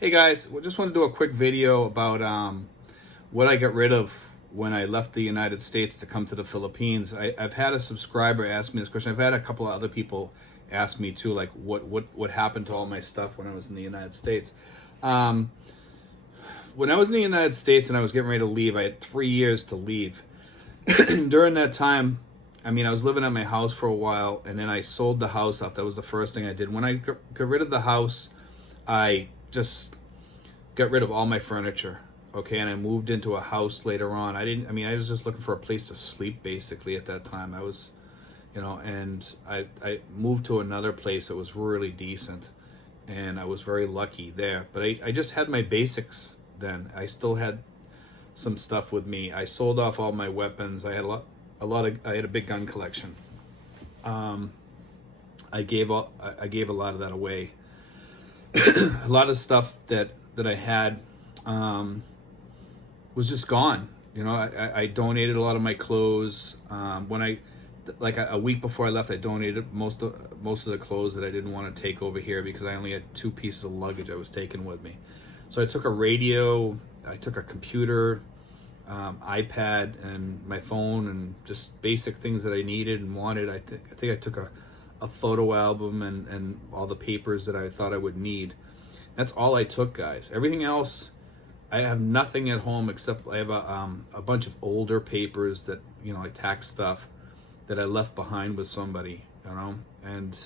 Hey guys, we just want to do a quick video about what I got rid of when I left the United States to come to the Philippines. I've had a subscriber ask me this question. I've had a couple of other people ask me too, like what happened to all my stuff when I was in the United States. Um, when I was in the United States and I was getting ready to leave, I had 3 years to leave. During that time, I was living at my house for a while, and then I sold the house off. That was the first thing I did. When I got rid of the house, I just got rid of all my furniture. Okay, and I moved into a house later on. I was just looking for a place to sleep basically at that time. I was, and I moved to another place that was really decent, and I was very lucky there. But I just had my basics then. I still had some stuff with me. I sold off all my weapons. I had I had a big gun collection. I gave a lot of that away. A lot of stuff that I had was just gone. I donated a lot of my clothes. When a week before I left, I donated most of the clothes that I didn't want to take over here because I only had 2 pieces of luggage I was taking with me. So I took a radio, I took a computer, iPad, and my phone, and just basic things that I needed and wanted. I think I took a photo album and all the papers that I thought I would need. That's all I took, guys. Everything else, I have nothing at home except I have a bunch of older papers that, like tax stuff that I left behind with somebody, and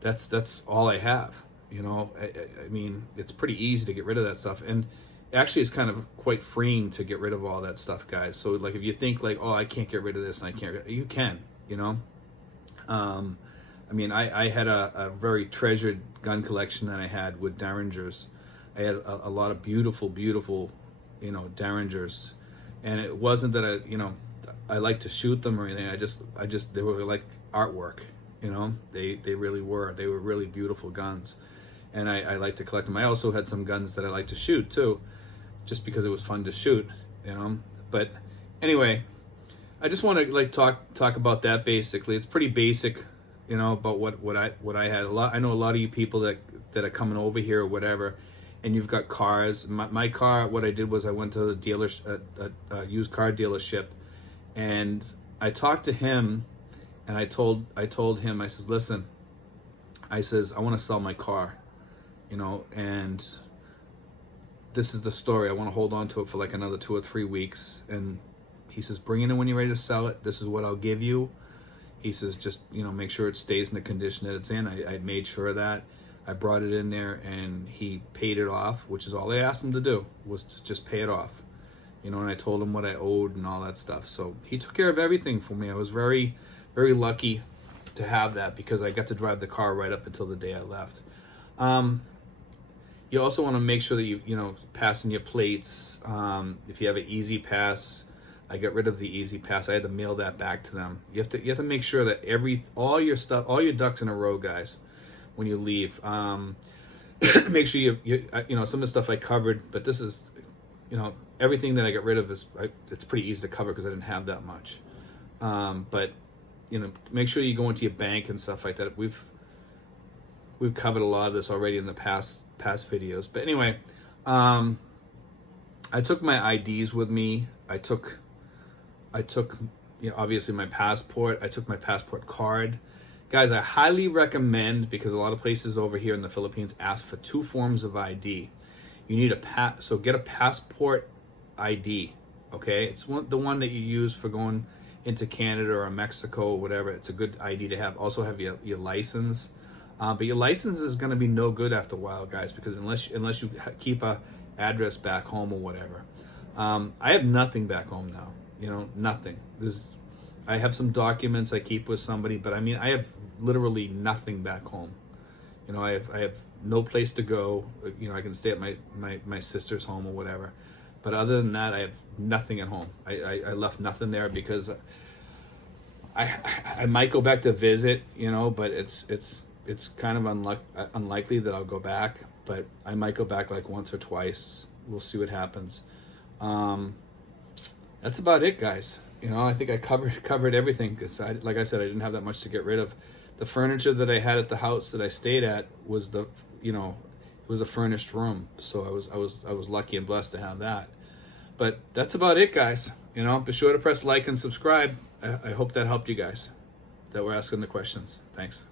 that's all I have. It's pretty easy to get rid of that stuff, and actually it's kind of quite freeing to get rid of all that stuff, guys. So like if you think like, oh, I can't get rid of this and you can. I had a very treasured gun collection that I had with Derringers. I had a lot of beautiful, Derringers, and it wasn't that I like to shoot them or anything. I just they were like artwork. They really were. They were really beautiful guns, and I like to collect them. I also had some guns that I like to shoot too, just because it was fun to shoot. But anyway, I just want to talk about that basically. It's pretty basic. About what I had. I know a lot of you people that are coming over here or whatever, and you've got cars. My car, what I did was I went to the used car dealership, and I talked to him, and I told him, I says, listen, I want to sell my car, and this is the story. I want to hold on to it for like another 2 or 3 weeks, and he says, bring it in when you're ready to sell it. This is what I'll give you. He says, just, make sure it stays in the condition that it's in. I made sure of that. I brought it in there, and he paid it off, which is all I asked him to do, was to just pay it off. And I told him what I owed and all that stuff. So he took care of everything for me. I was very, very lucky to have that because I got to drive the car right up until the day I left. You also want to make sure that you pass in your plates. If you have an Easy Pass, I got rid of the Easy Pass. I had to mail that back to them. You have to make sure that all your stuff, all your ducks in a row, guys, when you leave. Make sure you some of the stuff I covered, but this is, everything that I got rid of it's pretty easy to cover because I didn't have that much. But make sure you go into your bank and stuff like that. We've covered a lot of this already in the past videos. But anyway, I took my IDs with me. I took obviously my passport. I took my passport card. Guys, I highly recommend, because a lot of places over here in the Philippines ask for 2 forms of ID. You need so get a passport ID, okay? It's the one that you use for going into Canada or Mexico or whatever. It's a good ID to have. Also have your license. But your license is going to be no good after a while, guys, because unless you keep a address back home or whatever. I have nothing back home now. Nothing. I have some documents I keep with somebody, but I have literally nothing back home. I have no place to go. I can stay at my sister's home or whatever. But other than that, I have nothing at home. I left nothing there because I might go back to visit, but it's kind of unlikely that I'll go back. But I might go back like once or twice. We'll see what happens. That's about it, guys. I think I covered everything because, like I said, I didn't have that much to get rid of. The furniture that I had at the house that I stayed at was It was a furnished room, so I was lucky and blessed to have that. But that's about it, guys. You know, be sure to press like and subscribe. I hope that helped you guys that were asking the questions. Thanks.